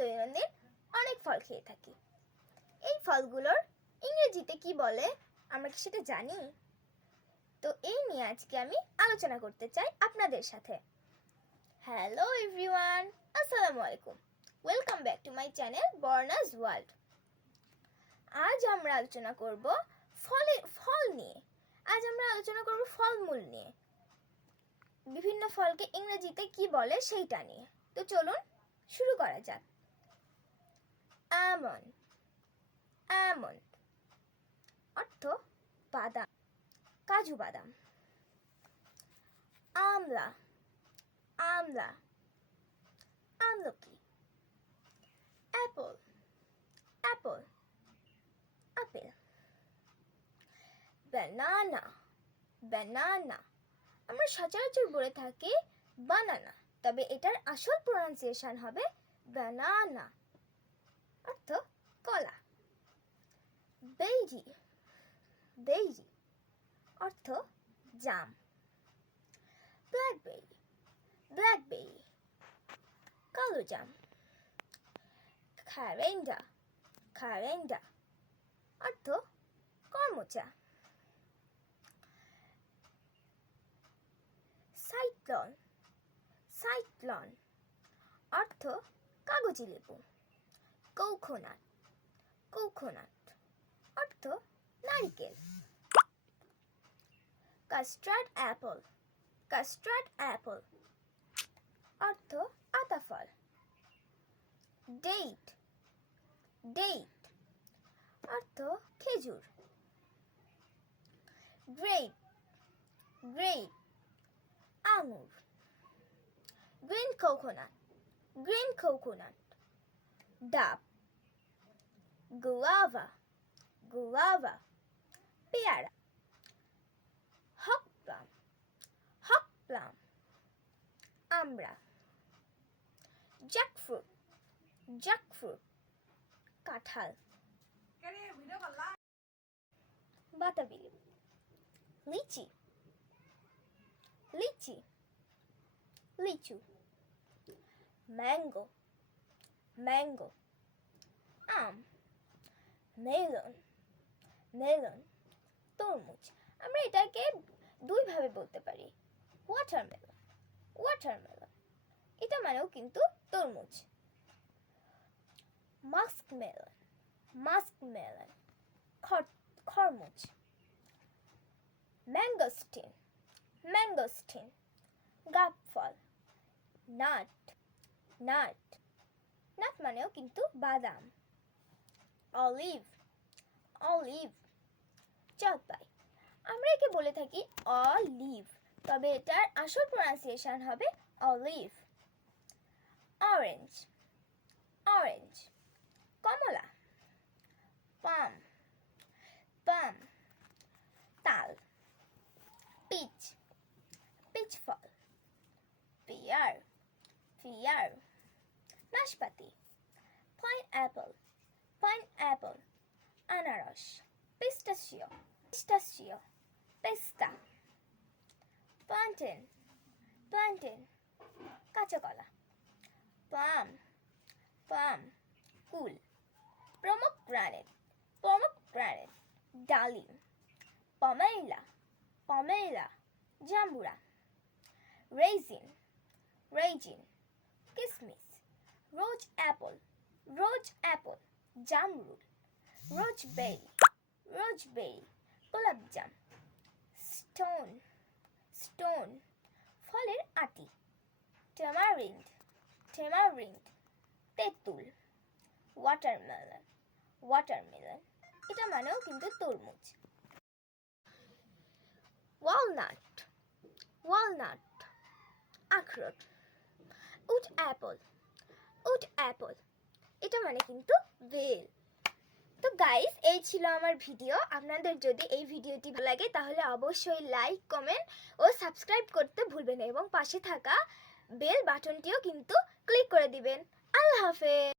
দৈনন্দিন অনেক ফল খেয়ে থাকি। এই ফলগুলোর ইংরেজিতে কি বলে আমরা কি সেটা জানি? তো এই নিয়ে আজকে আমি আলোচনা করতে চাই আপনাদের সাথে। হ্যালো এভরিওয়ান, আসসালামু আলাইকুম। Welcome back to my channel Bornas world. আজ আমরা আলোচনা করব ফলে, ফল নিয়ে। আজ আমরা আলোচনা করব ফলমূল নিয়ে। বিভিন্ন ফলকে ইংরেজিতে কি বলে সেইটা নিয়ে। তো চলুন শুরু করা যাক। আমন আমন অর্থ বাদাম, কাজু বাদাম। আমলা। আমলা। আমলকি অ্যাপল। অ্যাপল। আপেল। ব্যানানা। ব্যানানা। আমরা সচরাচর বলে থাকি বানানা, তবে এটার আসল প্রনাউন্সিয়েশন হবে ব্যানানা অর্থ কলা বেইজি বেইজি অর্থ জাম। ব্ল্যাকবেরি ব্ল্যাকবেরি, কালো জাম। খারেন্ডা খারেন্ডা অর্থ কর্মচা। সাইক্লন সাইক্লন অর্থ কাগজি লেবু। কৌখোনাট কৌখোনাট অর্থ নারিকেল। Custard apple custard apple. অর্থ আতাফল ডেট ডেট অর্থ, খেজুর। Grape grape. আঙুর। Green coconut green coconut. ডাব, গুয়াভা। গুয়াভা পেয়ারা হক প্লাম হক প্লাম আমরা জ্যাকফ্রুট জ্যাকফ্রুট কাঁঠাল বাতাবি লিচি লিচি লিচু ম্যাঙ্গো ম্যাঙ্গো আম মেলন মেলন, তরমুজ, আমরা এটাকে দুইভাবে বলতে পারি। ওয়াটারমেলন ওয়াটারমেলন এটা মানেও কিন্তু তরমুজ। মাস্ক মেলন মাস্ক মেলন খরমুজ ম্যাঙ্গোস্টিন ম্যাঙ্গোস্টিন গাব ফল নাট নাট নাট মানেও কিন্তু বাদাম। অলিভ অলিভ জলপাই আমরা একে বলে থাকি অলিভ তবে এটার আসল প্রনাউন্সিয়েশন হবে অলিভ অরেঞ্জ অরেঞ্জ কমলা। পাম পাম তাল। পিচ পিচ ফল পিয়ার পিয়ার নাশপাতি। পাইন অ্যাপল পাইন অ্যাপল আনারস। পিস্টাচিও পিস্টাচিও পেস্তা প্লান্টেন প্লান্টেন কাঁচা কলা পাম পাম কুল প্রমুখ গ্রানেট প্রমুখ গ্রানেট ডালিম পমেলা পমেলা জাম্বুরা রেজিন রেজিন কিসমিস রোজ অ্যাপল রোজ অ্যাপল জামরুল রোজ বেরি রোজ বেরি গোলাপজাম, স্টোন স্টোন, ফলের আটি টেমারিন্ড টেমারিন্ড তেঁতুল, ওয়াটারমেলন ওয়াটারমেলন। এটা মানেও কিন্তু তরমুজ। ওয়ালনাট ওয়ালনাট, আখরোট উড অ্যাপল উড অ্যাপল। এটা মানে কিন্তু বেল তো গাইস এই ছিল আমার ভিডিও আপনাদের যদি এই ভিডিওটি ভালো লাগে, তাহলে অবশ্যই লাইক কমেন্ট ও সাবস্ক্রাইব করতে ভুলবেন এবং পাশে থাকা বেল বাটনটিও কিন্তু ক্লিক করে দিবেন। আল্লাহ হাফেজ!